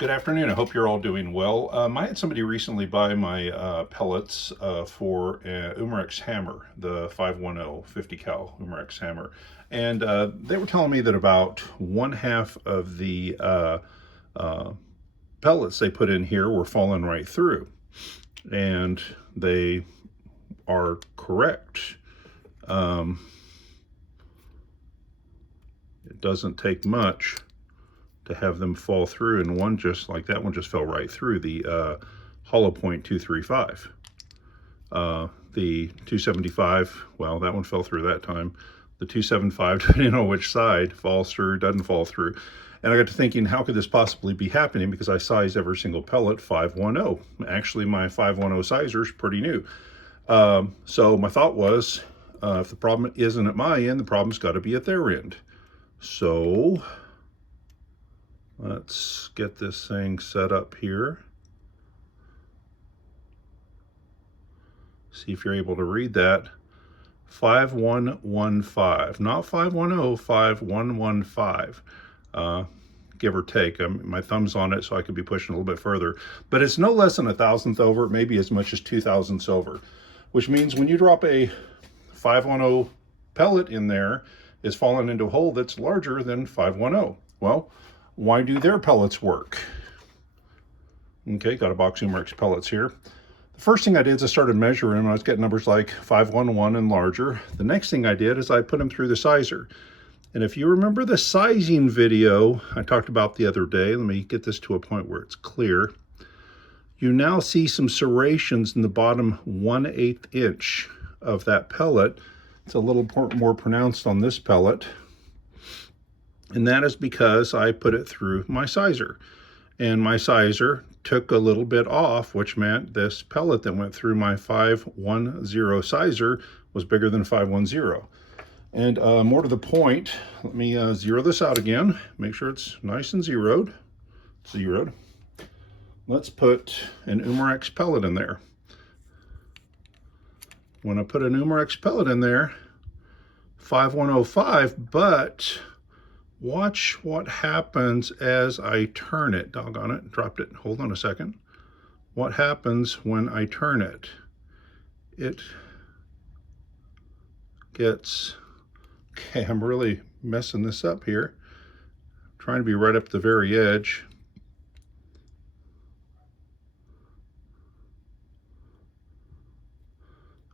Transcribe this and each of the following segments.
Good afternoon. I hope you're all doing well. I had somebody recently buy my pellets for Umarex Hammer, the 510 50 cal Umarex Hammer. And they were telling me that about one half of the uh, pellets they put in here were falling right through. And they are correct. It doesn't take much to have them fall through, and one just like that one just fell right through the hollow point 235. The 275, well, that one fell through that time. The 275, depending on which side, falls through, doesn't fall through. And I got to thinking, how could this possibly be happening? Because I sized every single pellet 510. Actually, my 510 sizer is pretty new. So my thought was, if the problem isn't at my end, the problem's got to be at their end. So let's get this thing set up here. See if you're able to read that. 5115, not 510, 5115. Give or take. My thumb's on it, so I could be pushing a little bit further. But it's no less than a thousandth over, maybe as much as 2,000ths over, which means when you drop a 510 pellet in there, it's falling into a hole that's larger than 510. Well, why do their pellets work? Okay, got a box of Umarex pellets here. The first thing I did is I started measuring them. I was getting numbers like 511 and larger. The next thing I did is I put them through the sizer. And if you remember the sizing video I talked about the other day, let me get this to a point where it's clear. You now see some serrations in the bottom 1/8 inch of that pellet. It's a little more pronounced on this pellet. And that is because I put it through my sizer. And my sizer took a little bit off, which meant this pellet that went through my 510 sizer was bigger than 510. And more to the point, let me zero this out again. Make sure it's nice and zeroed. Zeroed. Let's put an Umarex pellet in there. When I put an Umarex pellet in there, 5105, but watch what happens as I turn it. Doggone it, dropped it. Hold on a second. What happens when I turn it? It gets, okay, I'm really messing this up here. I'm trying to be right up the very edge.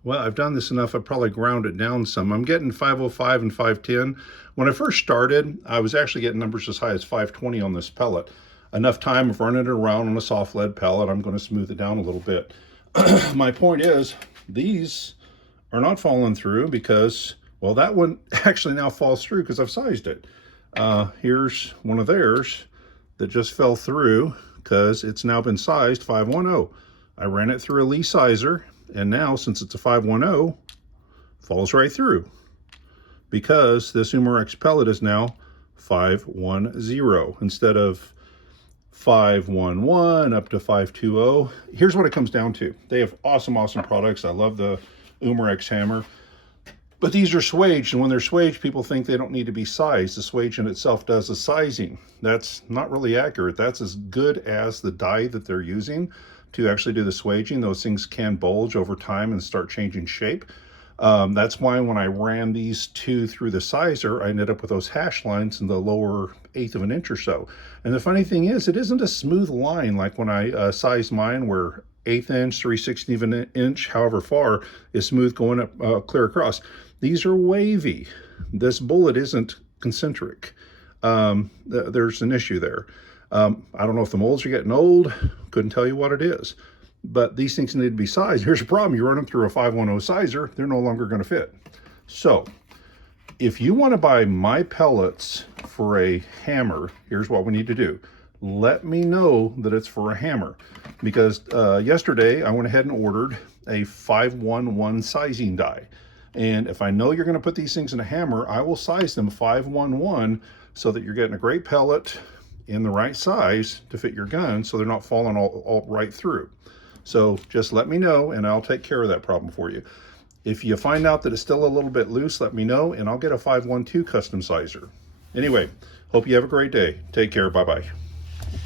Well, I've done this enough, I've probably ground it down some. I'm getting 505 and 510. When I first started, I was actually getting numbers as high as 520 on this pellet. Enough time of running it around on a soft lead pellet, I'm going to smooth it down a little bit. My point is, these are not falling through because, well, that one actually now falls through because I've sized it. Here's one of theirs that just fell through because it's now been sized 510. I ran it through a Lee sizer. And now, since it's a 510, falls right through because this Umarex pellet is now 510 instead of 511 up to 520. Here's what it comes down to. They have awesome products. I love the Umarex Hammer. But these are swaged, and when they're swaged, people think they don't need to be sized. The swage in itself does the sizing. That's not really accurate. That's as good as the die that they're using to actually do the swaging. Those things can bulge over time and start changing shape. That's why when I ran these two through the sizer, I ended up with those hash lines in the lower 1/8 of an inch or so. And the funny thing is, it isn't a smooth line like when I sized mine, where 1/8 inch, 3/16 of an inch, however far, is smooth going up clear across. These are wavy. This bullet isn't concentric. There's an issue there. I don't know if the molds are getting old. Couldn't tell you what it is. But these things need to be sized. Here's the problem. You run them through a 510 sizer, they're no longer going to fit. So if you want to buy my pellets for a hammer, here's what we need to do. Let me know that it's for a hammer. Because yesterday I went ahead and ordered a 511 sizing die. And if I know you're going to put these things in a hammer, I will size them 511 so that you're getting a great pellet in the right size to fit your gun, so they're not falling all right through. So just let me know and I'll take care of that problem for you. If you find out that it's still a little bit loose, let me know and I'll get a 512 custom sizer. Anyway, hope you have a great day. Take care. Bye-bye.